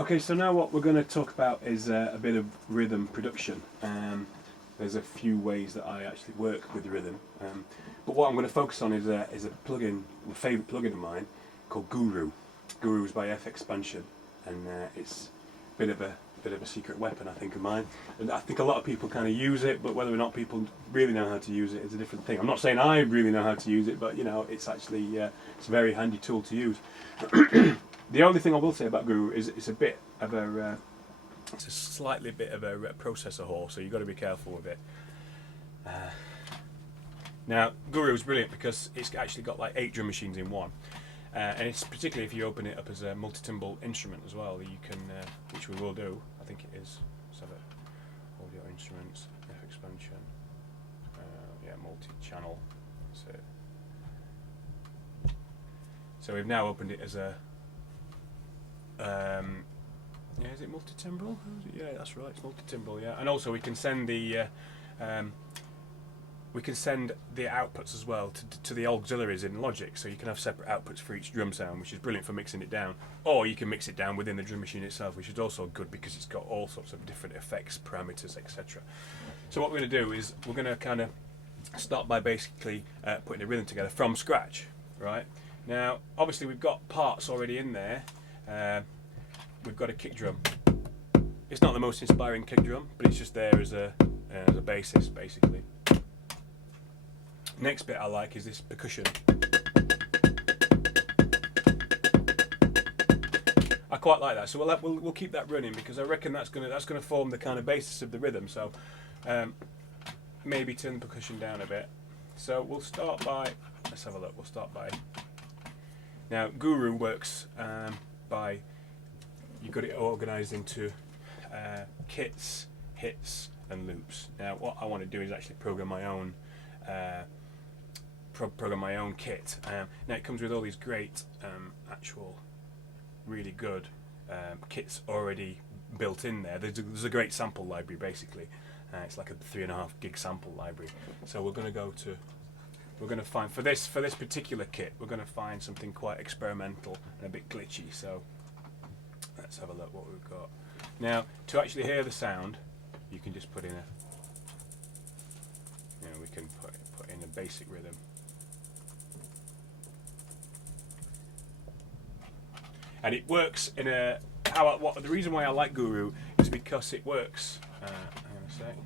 Okay, so now what we're going to talk about is a bit of rhythm production. There's a few ways that I actually work with rhythm, but what I'm going to focus on is a plugin, a favourite plugin of mine, called Guru. Guru is by F Expansion, and it's a bit of a secret weapon, I think, of mine. And I think a lot of people kind of use it, but whether or not people really know how to use it is a different thing. I'm not saying I really know how to use it, but you know, it's actually it's a very handy tool to use. The only thing I will say about Guru is it's a bit of a it's a slightly bit of a processor whore, so you've got to be careful with it. Now, Guru is brilliant because it's actually got like 8 drum machines in one, and it's particularly if you open it up as a multi-timbal instrument as well. You can, which we will do. I think it is. Let's have it. Audio instruments, F Expansion, yeah, multi-channel. That's it. So we've now opened it as a. Yeah, is it multi-timbral? Yeah, that's right, it's multi-timbral. Yeah, and also we can send the outputs as well to the auxiliaries in Logic, so you can have separate outputs for each drum sound, which is brilliant for mixing it down. Or you can mix it down within the drum machine itself, which is also good because it's got all sorts of different effects, parameters, etc. So what we're going to do is we're going to kind of start by basically putting the rhythm together from scratch, right? Now, obviously we've got parts already in there. We've got a kick drum. It's not the most inspiring kick drum, but it's just there as a basis, basically. Next bit I like is this percussion. I quite like that, so we'll keep that running because I reckon that's gonna form the kind of basis of the rhythm. So maybe turn the percussion down a bit. So we'll start by, let's have a look. We'll start by. Now Guru works by, you've got it organised into kits, hits, and loops. Now, what I want to do is actually program my own kit. Now, it comes with all these great, actual, really good kits already built in there. There's a great sample library, basically. It's like a 3.5 gig sample library. So we're going to find for this particular kit, we're going to find something quite experimental and a bit glitchy. So let's have a look what we've got. Now, to actually hear the sound, you can just put in we can put in a basic rhythm. And it works in a, the reason why I like Guru is because it works, hang on a sec.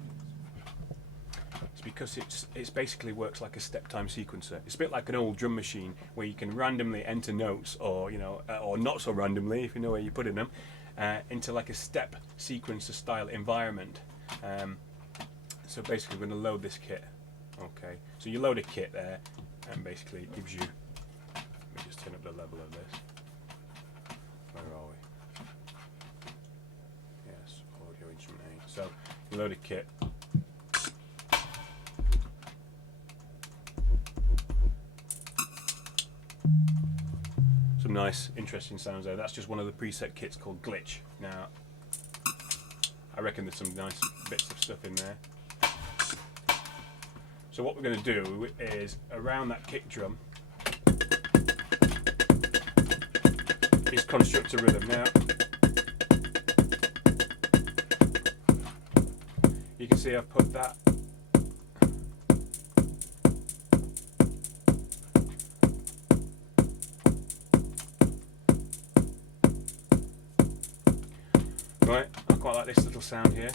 It's because it's basically works like a step time sequencer. It's a bit like an old drum machine where you can randomly enter notes, or or not so randomly if you know where you're putting them, into like a step sequencer style environment. So basically, we're going to load this kit. Okay, so you load a kit there, and basically it gives you. Let me just turn up the level of this. Where are we? Yes, audio instrument 8. So you load a kit. Some nice, interesting sounds there. That's just one of the preset kits called Glitch. Now, I reckon there's some nice bits of stuff in there. So what we're going to do is, around that kick drum, is construct a rhythm. Now, you can see I've put that. Right, I quite like this little sound here.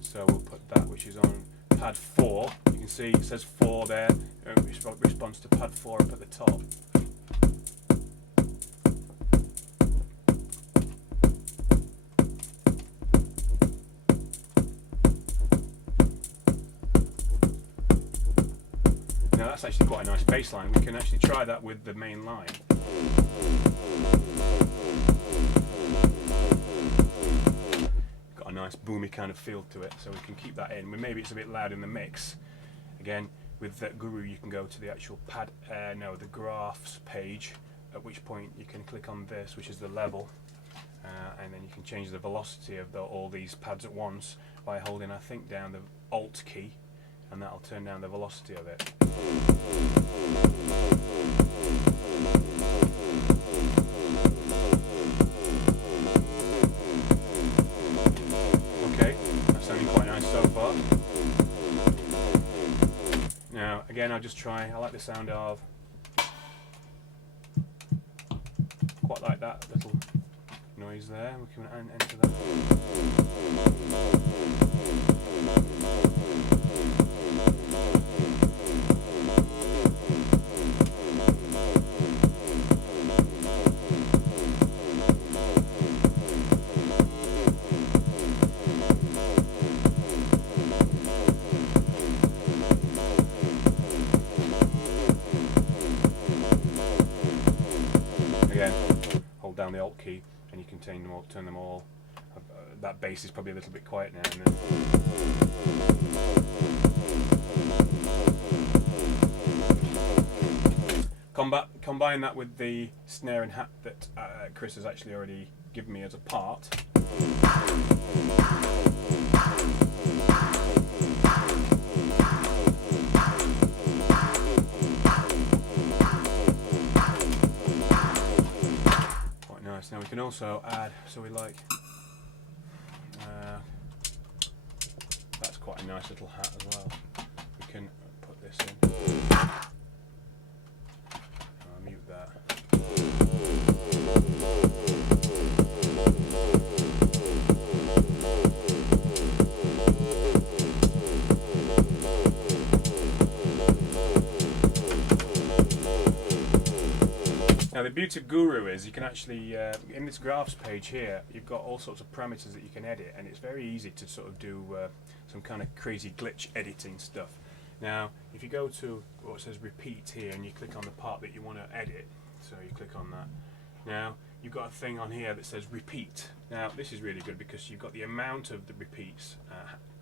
So we'll put that, which is on pad 4. You can see it says 4 there. It responds to pad 4 up at the top. Now that's actually quite a nice bass line. We can actually try that with the main line. Got a nice boomy kind of feel to it, so we can keep that in. Maybe it's a bit loud in the mix. Again, with that Guru, you can go to the actual pad, the graphs page, at which point you can click on this, which is the level, and then you can change the velocity of all these pads at once by holding, I think, down the Alt key, and that'll turn down the velocity of it. again, I'll just try. I like the sound of, quite like that little noise there. We can enter that. Again, hold down the Alt key and you can turn them all. That bass is probably a little bit quiet now and then. Combine that with the snare and hat that Chris has actually already given me as a part. Quite nice. Now we can also add, so we like, that's quite a nice little hat as well. We can put this in. I'll mute that. Now the beauty of Guru is you can actually, in this graphs page here, you've got all sorts of parameters that you can edit, and it's very easy to sort of do some kind of crazy glitch editing stuff. Now if you go to what says repeat here and you click on the part that you want to edit, so you click on that, now you've got a thing on here that says repeat. Now this is really good because you've got the amount of the repeats,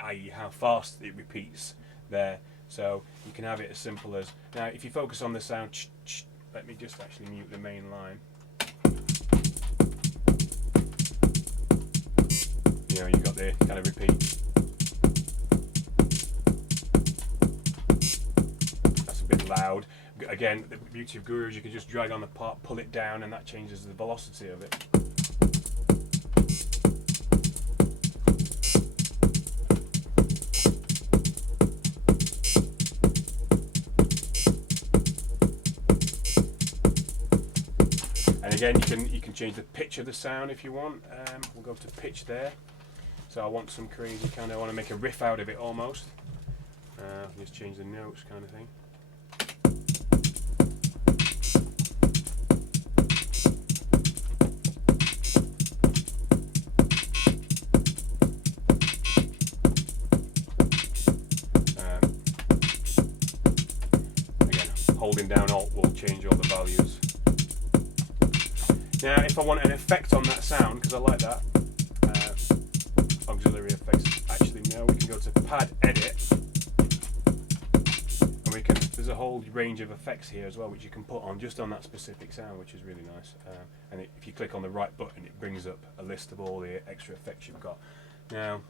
i.e. how fast it repeats there, so you can have it as simple as, now if you focus on the sound, let me just actually mute the main line. You know, you've got the kind of repeat. That's a bit loud. Again, the beauty of Guru is you can just drag on the part, pull it down, and that changes the velocity of it. Again, you can change the pitch of the sound if you want. We'll go to pitch there. So I want some crazy kind of, I want to make a riff out of it almost. I can just change the notes kind of thing. Again, holding down Alt will change all the values. Now if I want an effect on that sound, because I like that, auxiliary effects, actually now we can go to pad edit, and we can, there's a whole range of effects here as well which you can put on just on that specific sound, which is really nice. And if you click on the right button it brings up a list of all the extra effects you've got. Now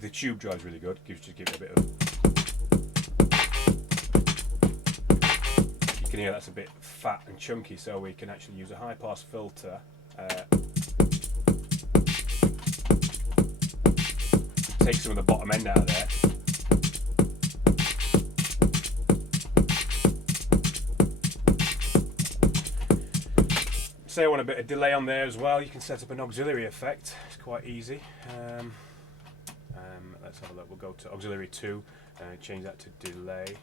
the tube drive's really good, give it a bit of, you can hear that's a bit fat and chunky, so we can actually use a high pass filter. Take some of the bottom end out of there. Say I want a bit of delay on there as well, you can set up an auxiliary effect, it's quite easy. Let's have a look, we'll go to auxiliary 2, change that to delay.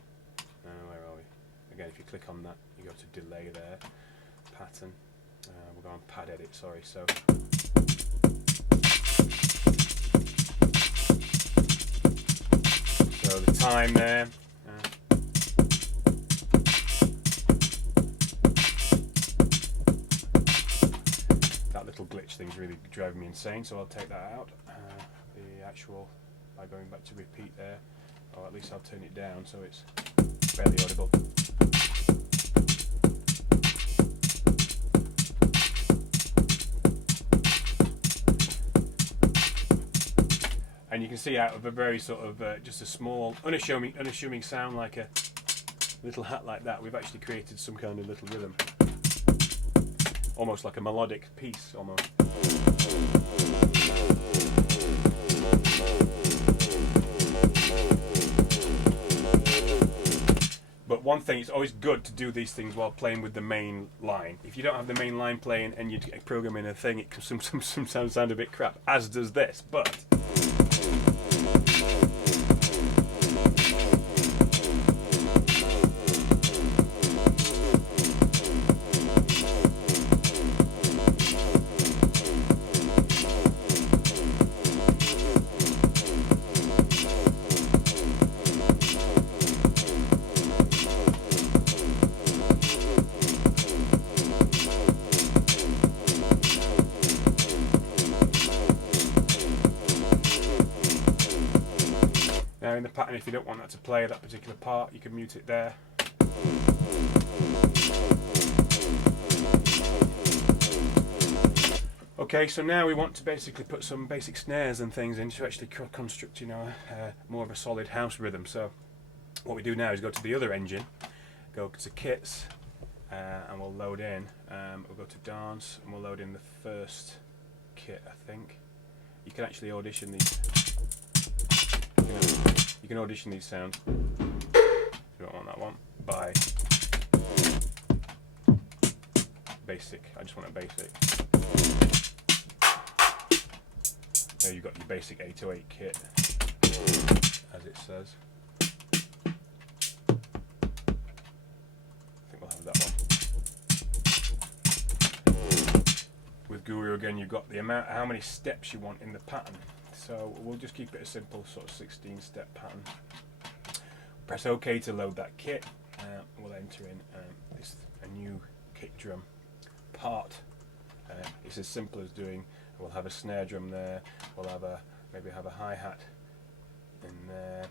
Where are we? Again, if you click on that, you go to delay there, pattern, we'll go on pad edit, sorry, so the time there, that little glitch thing's really driving me insane, so I'll take that out. The actual, by going back to repeat there, or at least I'll turn it down so it's fairly audible. And you can see out of a very sort of just a small, unassuming sound like a little hat like that, we've actually created some kind of little rhythm. Almost like a melodic piece, almost. one thing, it's always good to do these things while playing with the main line. If you don't have the main line playing and you're programming a thing, it can sometimes sound a bit crap, as does this, but... Now in the pattern, if you don't want that to play that particular part, you can mute it there. Okay, so now we want to basically put some basic snares and things in to actually construct, you know, more of a solid house rhythm. So what we do now is go to the other engine, go to kits, and we'll load in. We'll go to dance and we'll load in the first kit, I think. You can actually audition these. You can audition these sounds. If you don't want that one, by basic. I just want a basic. There you've got your basic 808 kit, as it says. I think we'll have that one. With Guru again, you've got the amount, how many steps you want in the pattern. So we'll just keep it a simple sort of 16-step pattern. Press OK to load that kit. We'll enter in a new kick drum part. It's as simple as doing. We'll have a snare drum there. We'll have maybe have a hi-hat in there.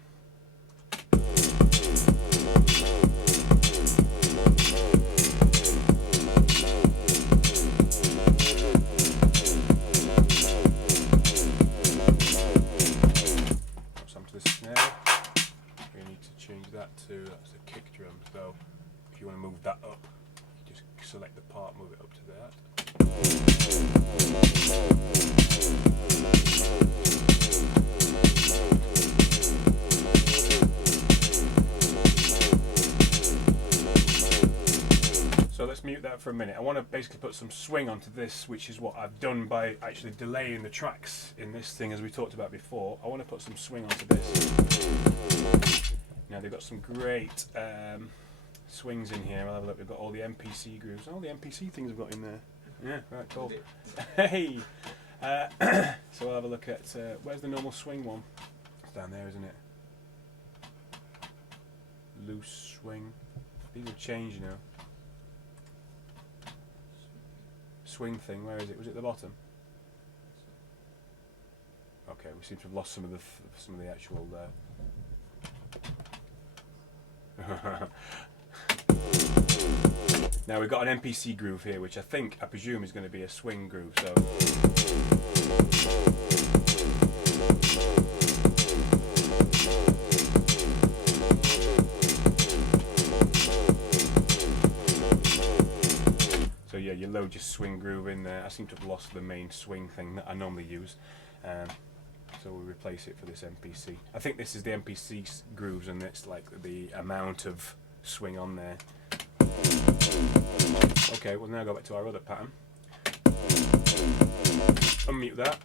That's a kick drum, so if you want to move that up, you just select the part, move it up to that. So let's mute that for a minute. I want to basically put some swing onto this, which is what I've done by actually delaying the tracks in this thing, as we talked about before. I want to put some swing onto this. Now they've got some great swings in here. I'll have a look. We've got all the Mpc grooves. All the Mpc things we've got in there. Yeah, right, cool. Hey! So we'll have a look at, where's the normal swing one? It's down there, isn't it? Loose swing. These have changed, you know. Swing thing, where is it? Was it at the bottom? Okay, we seem to have lost some of the actual... Now we've got an Mpc groove here, which I presume is going to be a swing groove. So yeah, you load your swing groove in there. I seem to have lost the main swing thing that I normally use. So we'll replace it for this Mpc. I think this is the Mpc grooves, and it's like the amount of swing on there. Okay, we'll now go back to our other pattern. Unmute that.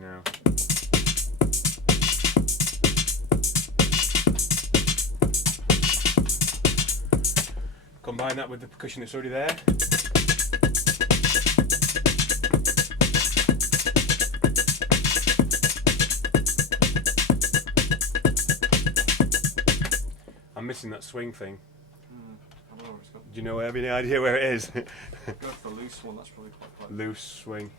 Now combine that with the percussion that's already there. I'm missing that swing thing. I don't know where it's gone. Do you know, have any idea where it is? Go for the loose one, that's probably quite loose swing.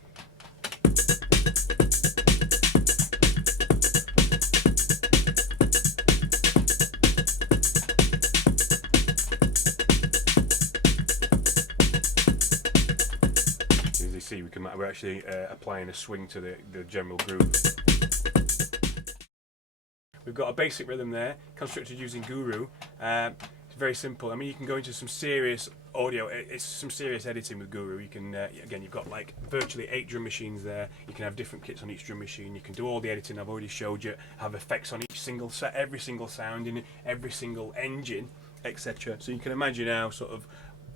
we're actually applying a swing to the general groove. We've got a basic rhythm there, constructed using Guru. It's very simple. I mean, you can go into some serious audio. It's some serious editing with Guru. You can again, you've got like virtually 8 drum machines there. You can have different kits on each drum machine. You can do all the editing I've already showed you. Have effects on each single set, every single sound in every single engine, etc. So you can imagine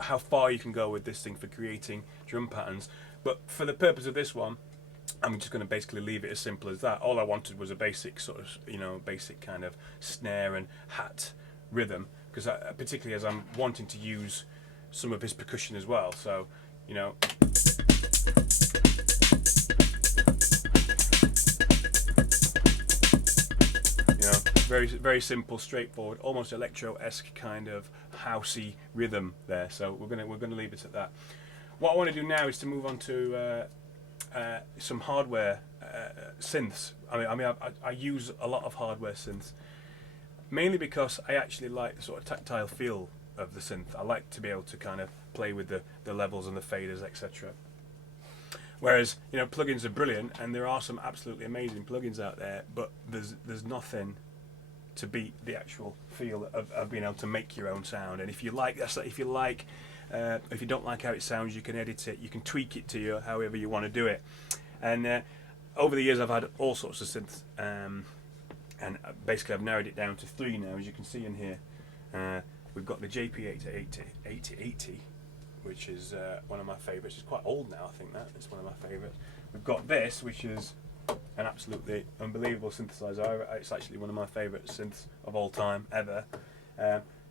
how far you can go with this thing for creating drum patterns. But for the purpose of this one, I'm just going to basically leave it as simple as that. All I wanted was a basic basic kind of snare and hat rhythm, because particularly as I'm wanting to use some of his percussion as well. So, very very simple, straightforward, almost electro-esque kind of housey rhythm there. So we're gonna leave it at that. What I want to do now is to move on to some hardware synths. I use a lot of hardware synths, mainly because I actually like the sort of tactile feel of the synth. I like to be able to kind of play with the levels and the faders, etc. Whereas, plugins are brilliant, and there are some absolutely amazing plugins out there, but there's nothing to beat the actual feel of being able to make your own sound. And if you don't like how it sounds, you can edit it, you can tweak it to you however you want to do it. And over the years I've had all sorts of synths, and basically I've narrowed it down to 3 now, as you can see in here. We've got the JP8080, which is one of my favourites. It's quite old now, I think it's one of my favourites. We've got this, which is an absolutely unbelievable synthesizer. It's actually one of my favourite synths of all time, ever.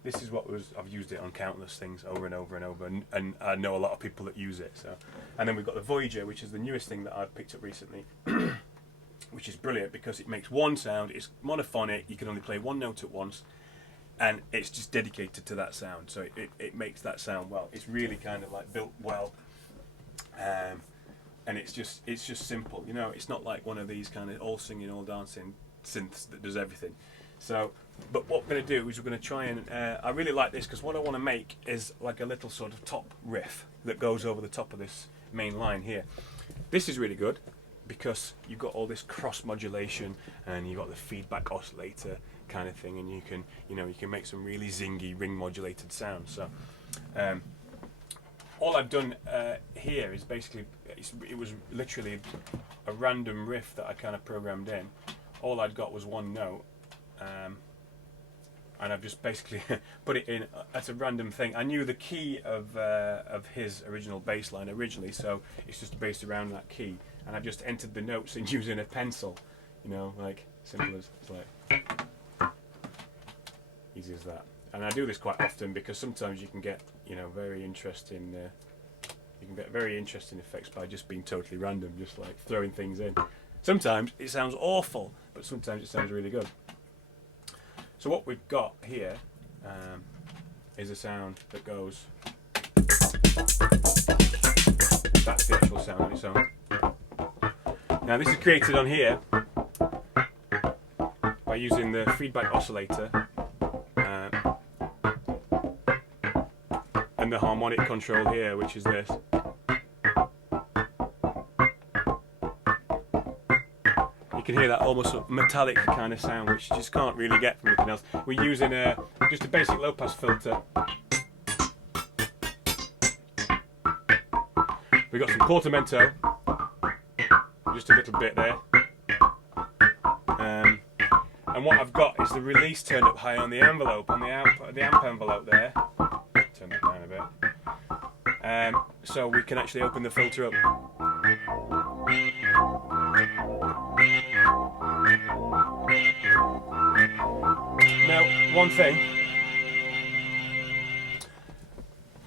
This is I've used it on countless things over and over and over, and I know a lot of people that use it. So, and then we've got the Voyager, which is the newest thing that I've picked up recently, which is brilliant because it makes one sound. It's monophonic. You can only play one note at once, and it's just dedicated to that sound. So it makes that sound well. It's really kind of like built well, and it's just simple. It's not like one of these kind of all singing, all dancing synths that does everything. So, but what we're going to do is we're going to try and, I really like this because what I want to make is like a little sort of top riff that goes over the top of this main line here. This is really good because you've got all this cross modulation and you've got the feedback oscillator kind of thing, and you can make some really zingy ring modulated sounds. So, all I've done here is basically, it was literally a random riff that I kind of programmed in. All I'd got was one note. And I've just basically put it in as a random thing. I knew the key of his original bass line originally, so it's just based around that key. And I've just entered the notes in using a pencil, like simple as it's like easy as that. And I do this quite often because sometimes you can get very interesting. You can get very interesting effects by just being totally random, just like throwing things in. Sometimes it sounds awful, but sometimes it sounds really good. So what we've got here is a sound that goes. That's the actual sound on its own. Now this is created on here by using the feedback oscillator and the harmonic control here, which is this. You can hear that almost metallic kind of sound, which you just can't really get from anything else. We're using just a basic low-pass filter. We've got some quartamento, just a little bit there. And what I've got is the release turned up high on the envelope, on the amp envelope there. Turn that down a bit. So we can actually open the filter up. Now,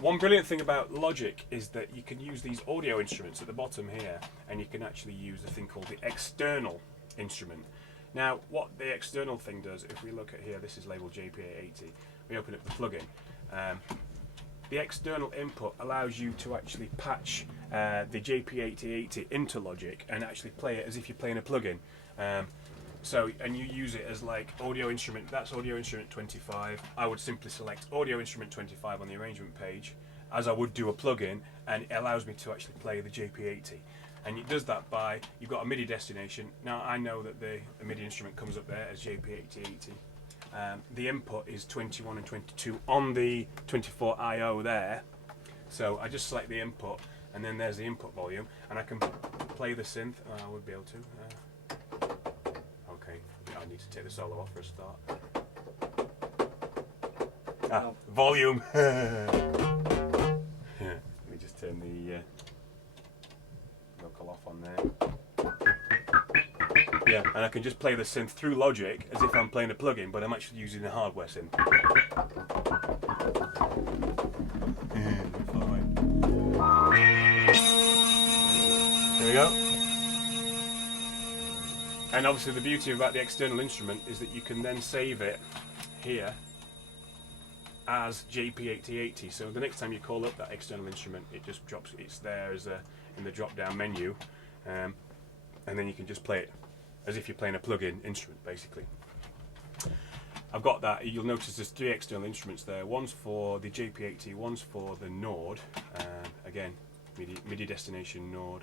one brilliant thing about Logic is that you can use these audio instruments at the bottom here, and you can actually use a thing called the external instrument. Now, what the external thing does, if we look at here, this is labeled JP80, we open up the plugin. The external input allows you to actually patch the JP8080 into Logic and actually play it as if you're playing a plugin. And you use it as like audio instrument. That's audio instrument 25. I would simply select audio instrument 25 on the arrangement page, as I would do a plugin, and it allows me to actually play the JP80. And it does that by, you've got a MIDI destination. Now I know that the MIDI instrument comes up there as JP8080. The input is 21 and 22 on the 24 I/O there. So I just select the input, and then there's the input volume, and I can play the synth. I would be able to. Okay, I need to take the solo off for a start. Volume. Let me just turn the vocal off on there. Yeah, and I can just play the synth through Logic as if I'm playing a plugin, but I'm actually using a hardware synth. There we go. And obviously the beauty about the external instrument is that you can then save it here as JP8080. So the next time you call up that external instrument, it just drops, it's there as in the drop down menu, and then you can just play it as if you're playing a plug-in instrument basically. I've got that. You'll notice there's 3 external instruments there. One's for the JP80, one's for the Nord, again MIDI destination Nord.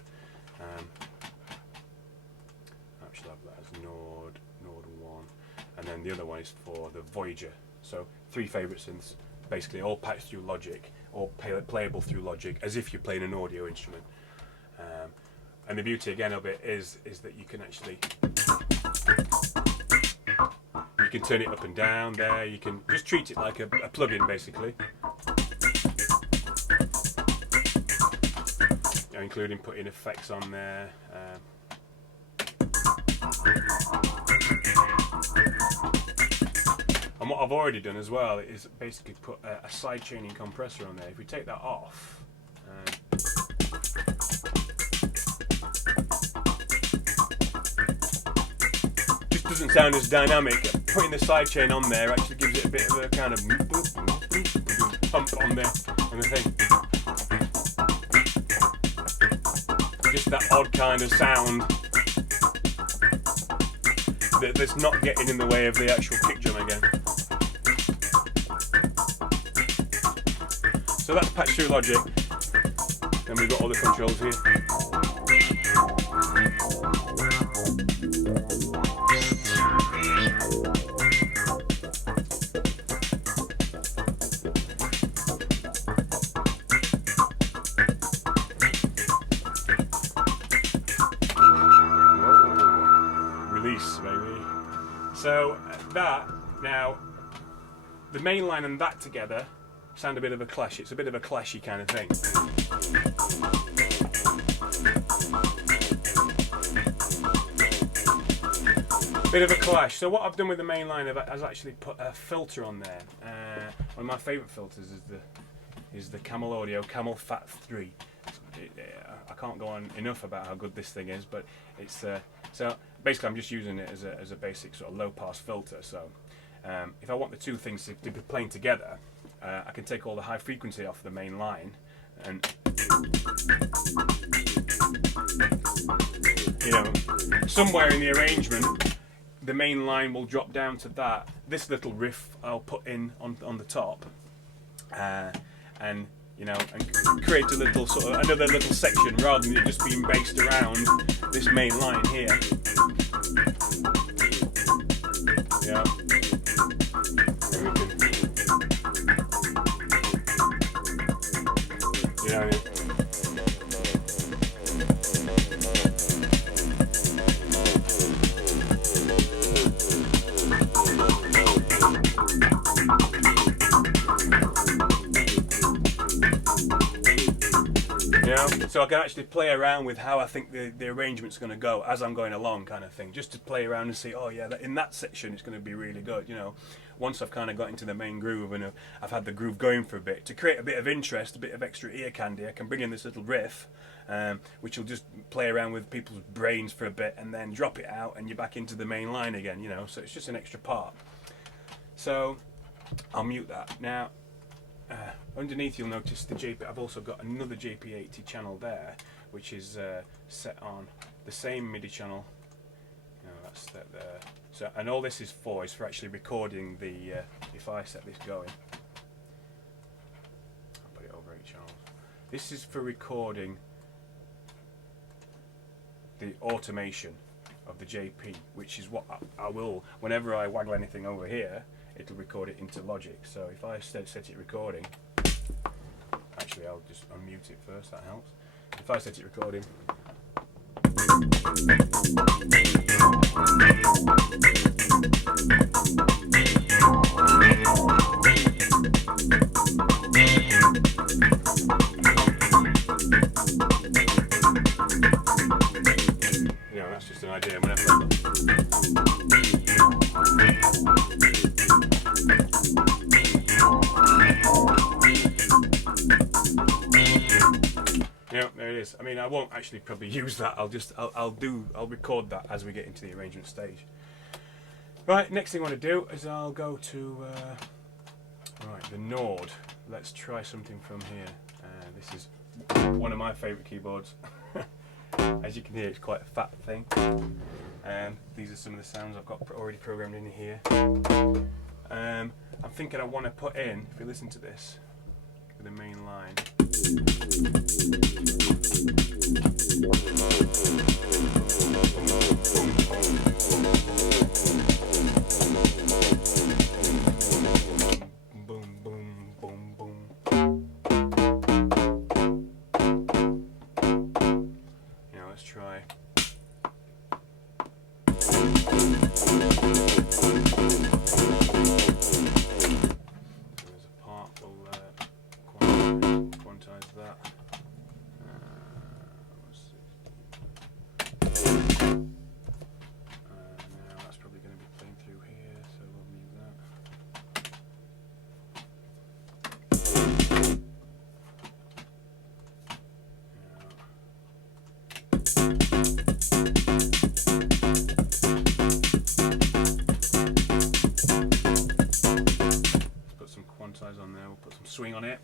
Actually have that as Nord 1, and then the other one is for the Voyager. So 3 favourite synths, basically all patched through Logic, or playable through Logic as if you're playing an audio instrument. And the beauty again of it is that you can actually turn it up and down there. You can just treat it like a plug-in basically, including putting effects on there. And what I've already done as well is basically put a side chaining compressor on there. If we take that off, just doesn't sound as dynamic. Putting the side chain on there actually gives it a bit of a kind of pump on the thing. Just that odd kind of sound that's not getting in the way of the actual kick drum again. So that's patched through Logic. Then we've got all the controls here. Release, baby. So that, now, the main line and that together sound a bit of a clash. It's a bit of a clashy kind of thing. Bit of a clash. So what I've done with the main line is actually put a filter on there. One of my favourite filters is the Camel Audio Camel Fat 3. I can't go on enough about how good this thing is, but it's so basically I'm just using it as a basic sort of low pass filter. So if I want the two things to be playing together, I can take all the high frequency off the main line, and somewhere in the arrangement the main line will drop down to that. This little riff I'll put in on the top, and create a little sort of another little section rather than it just being based around this main line here. Yeah. So I can actually play around with how I think the arrangement's going to go as I'm going along, kind of thing, just to play around and see, oh yeah, in that section it's going to be really good. Once I've kind of got into the main groove and I've had the groove going for a bit, to create a bit of interest, a bit of extra ear candy, I can bring in this little riff, which will just play around with people's brains for a bit and then drop it out and you're back into the main line again, so it's just an extra part. So I'll mute that. Now underneath you'll notice I've also got another JP80 channel there, which is set on the same MIDI channel. That's that there. So, and all this is for actually recording the. If I set this going, I'll put it over favorite channels. This is for recording the automation of the JP, which is what I will, whenever I waggle anything over here, it'll record it into Logic. So if I set it recording, actually I'll just unmute it first, that helps. If I set it recording, you know, that's just an idea. Whenever yeah, there it is. I mean, I won't actually probably use that. I'll record that as we get into the arrangement stage. Right, next thing I want to do is I'll go to right, the Nord. Let's try something from here. This is one of my favourite keyboards. As you can hear, it's quite a fat thing. These are some of the sounds I've got already programmed in here. I'm thinking I want to put in, if you listen to this, with the main line. Boom, boom, boom, boom. Now let's try. There's a part we'll quantize that. Now that's probably going to be playing through here, so we'll mute that. Let's put some quantize on there, we'll put some swing on it.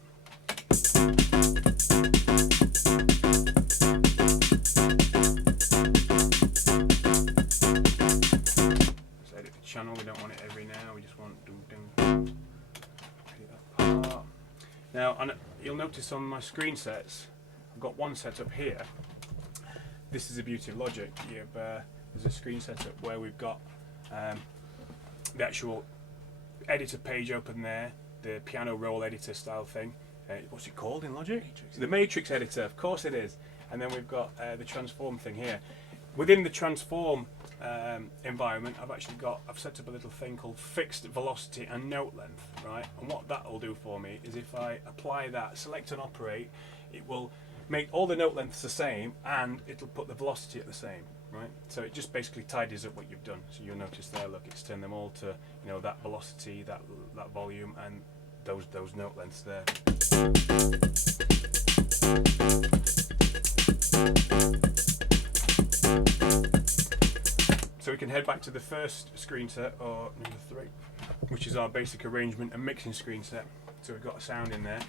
Channel, we don't want it every now, we just want edit that part. Now, you'll notice on my screen sets, I've got one set up here. This is the beauty of Logic. There's a screen setup where we've got the actual editor page open there, the piano roll editor style thing. What's it called in Logic? The Matrix editor, of course it is. And then we've got the transform thing here. Within the transform environment, I've set up a little thing called fixed velocity and note length, right? And what that will do for me is if I apply that, select and operate, it will make all the note lengths the same and it'll put the velocity at the same, right? So it just basically tidies up what you've done. So you'll notice there, look, it's turned them all to, you know, that velocity, that volume, and those note lengths there. So we can head back to the first screen set, or number 3, which is our basic arrangement and mixing screen set. So we've got a sound in there.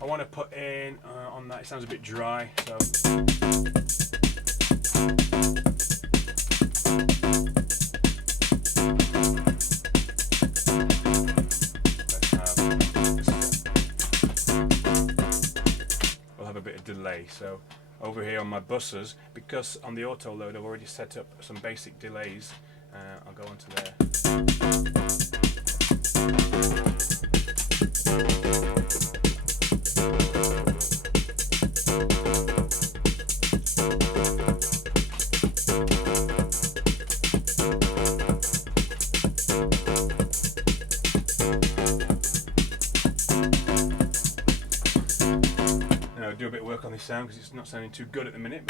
I want to put in on that, it sounds a bit dry, so we'll have a bit of delay. So over here on my buses, because on the auto load I've already set up some basic delays, I'll go onto there. Now do a bit of work on this sound because it's not sounding too good at the minute.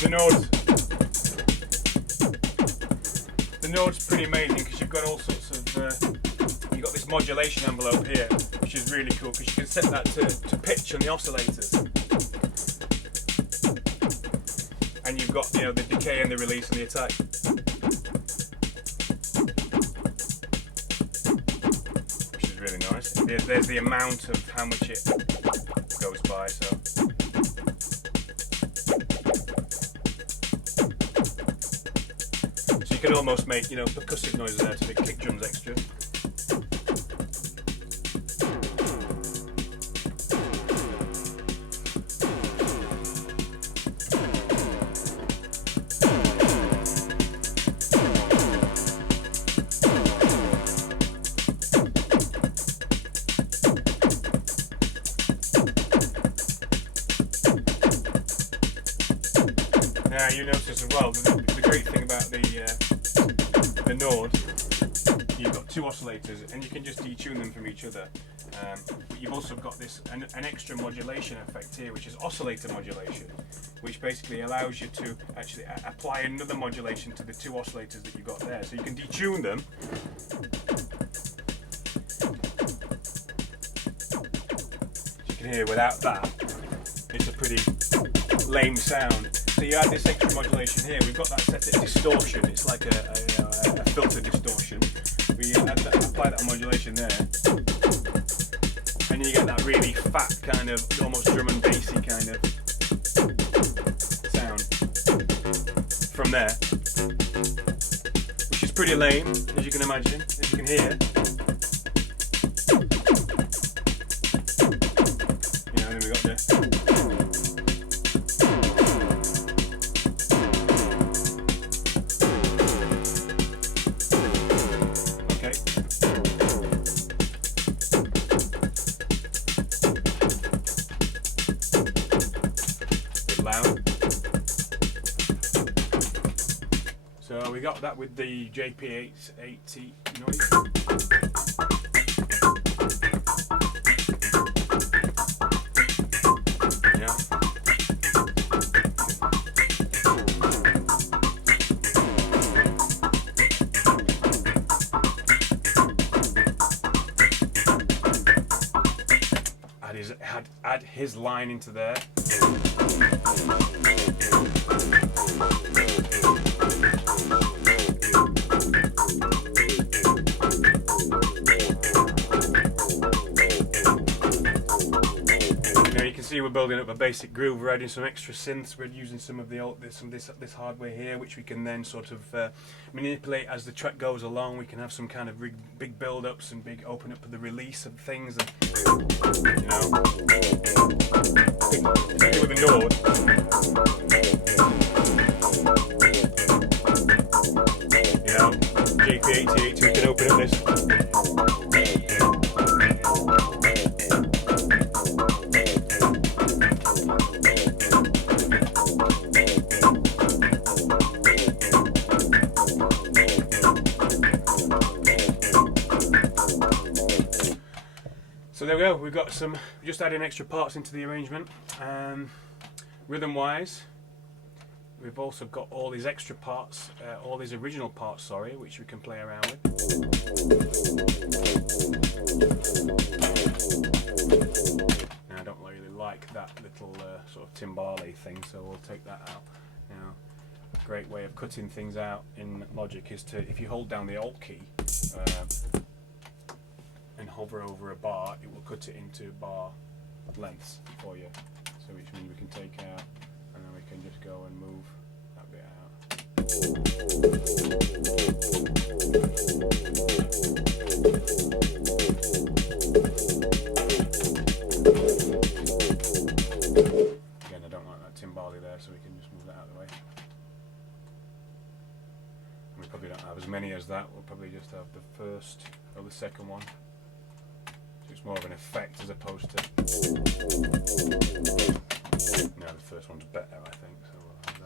But now the Node's pretty amazing because you've got all sorts of you've got this modulation envelope here, which is really cool because you can set that to pitch on the oscillators. And you've got, you know, the decay and the release and the attack. Which is really nice. There's the amount of how much it goes by. So you can almost make, you know, percussive noises there to make kick drums extra. Now you notice as well, the great thing about the Nord, you've got two oscillators and you can just detune them from each other. But you've also got this an extra modulation effect here, which is oscillator modulation, which basically allows you to actually apply another modulation to the two oscillators that you've got there. So you can detune them. As you can hear, without that, it's a pretty lame sound. So you add this extra modulation here. We've got that set at distortion. It's like a filter distortion. We apply that modulation there, and you get that really fat kind of, almost drum and bassy kind of sound from there, which is pretty lame, as you can imagine, as you can hear. You know, and then we got the So we got that with the JP880 noise. Yeah. Add his line into there. You can see we're building up a basic groove. We're adding some extra synths. We're using some of this hardware here, which we can then sort of manipulate as the track goes along. We can have some kind of big build-ups and big open up of the release of things, and you know, with the Nord. You know, JP880, we can open up this. So there we go, we've got some, just adding extra parts into the arrangement. Rhythm wise, we've also got all these extra parts, all these original parts, sorry, which we can play around with. Now I don't really like that little sort of timbale thing, so we'll take that out. Now, a great way of cutting things out in Logic is to, if you hold down the Alt key, and hover over a bar, it will cut it into bar lengths for you. So which means we can take out, and then we can just go and move that bit out. Again, I don't like that timbale there, so we can just move that out of the way. And we probably don't have as many as that. We'll probably just have the first or the second one. It's more of an effect as opposed to. No, the first one's better, I think, so we'll have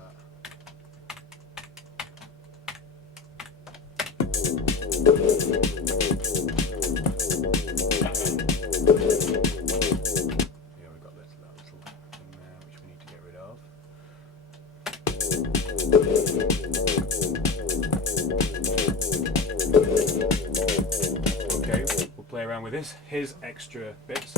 Yeah, we've got that little thing there which we need to get rid of. Okay, we'll play around with this. Here's extra bits.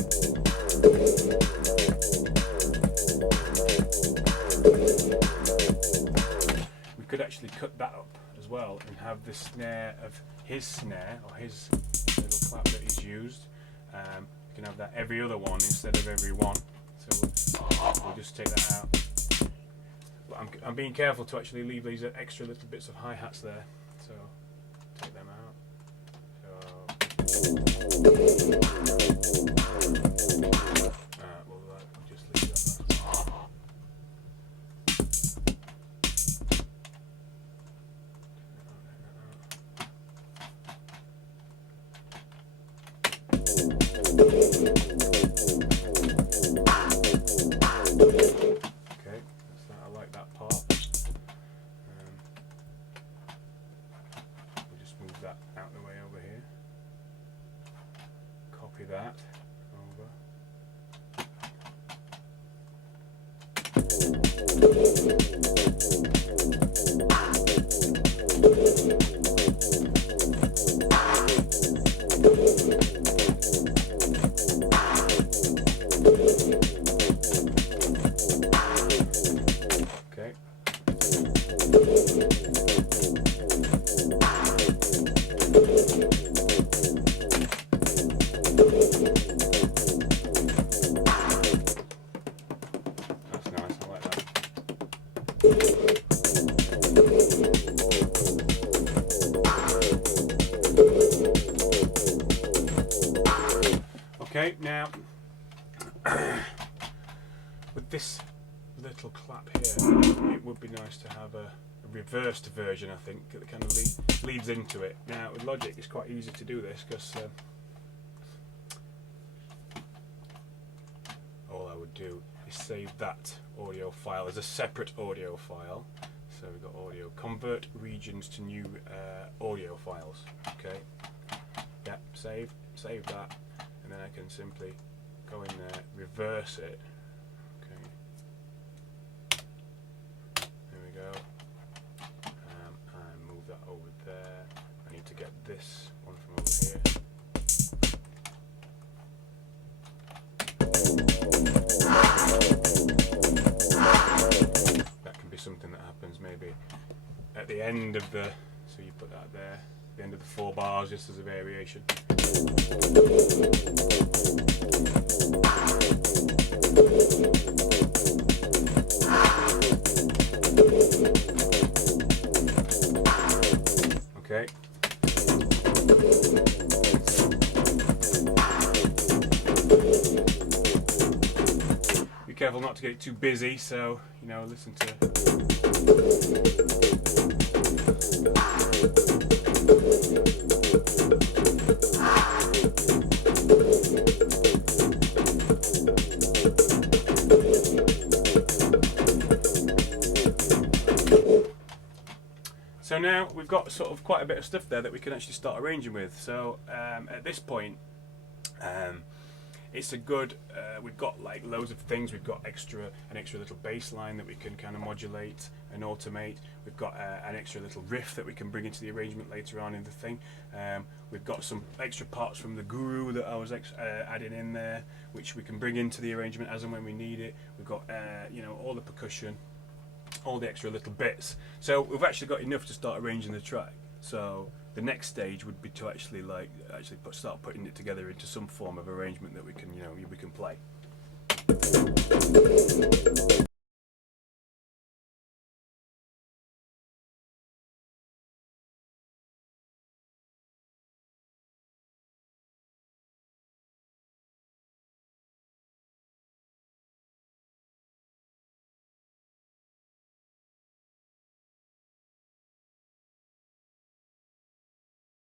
We could actually cut that up as well and have the snare of his snare, or his little clap that he's used. You can have that every other one instead of every one. So we'll just take that out. But I'm being careful to actually leave these extra little bits of hi-hats there. So take them out. We'll just leave that there. Okay, that's that. I like that part. We'll just move that out the way over here. Copy that over. Okay. That's nice, I like that. Okay, now with this little clap here, it would be nice to have a reversed version, I think, that kind of leads into it. Now with Logic it's quite easy to do this because all I would do is save that audio file as a separate audio file. So we've got audio, convert regions to new audio files. Okay, yeah, save that, and then I can simply go in there, reverse it. Okay, there we go, and move that over there. I need to get this one from over here. That can be something that happens maybe at the end of the, so you put that there, the end of the 4 bars, just as a variation. Okay. Be careful not to get it too busy, so, you know, listen to. So now we've got sort of quite a bit of stuff there that we can actually start arranging with. So at this point, it's a good, we've got like loads of things. We've got an extra little bass line that we can kind of modulate and automate. We've got an extra little riff that we can bring into the arrangement later on in the thing. We've got some extra parts from the Guru that I was adding in there, which we can bring into the arrangement as and when we need it. We've got you know, all the percussion, all the extra little bits. So we've actually got enough to start arranging the track. So the next stage would be to actually start putting it together into some form of arrangement that we can, you know, we can play.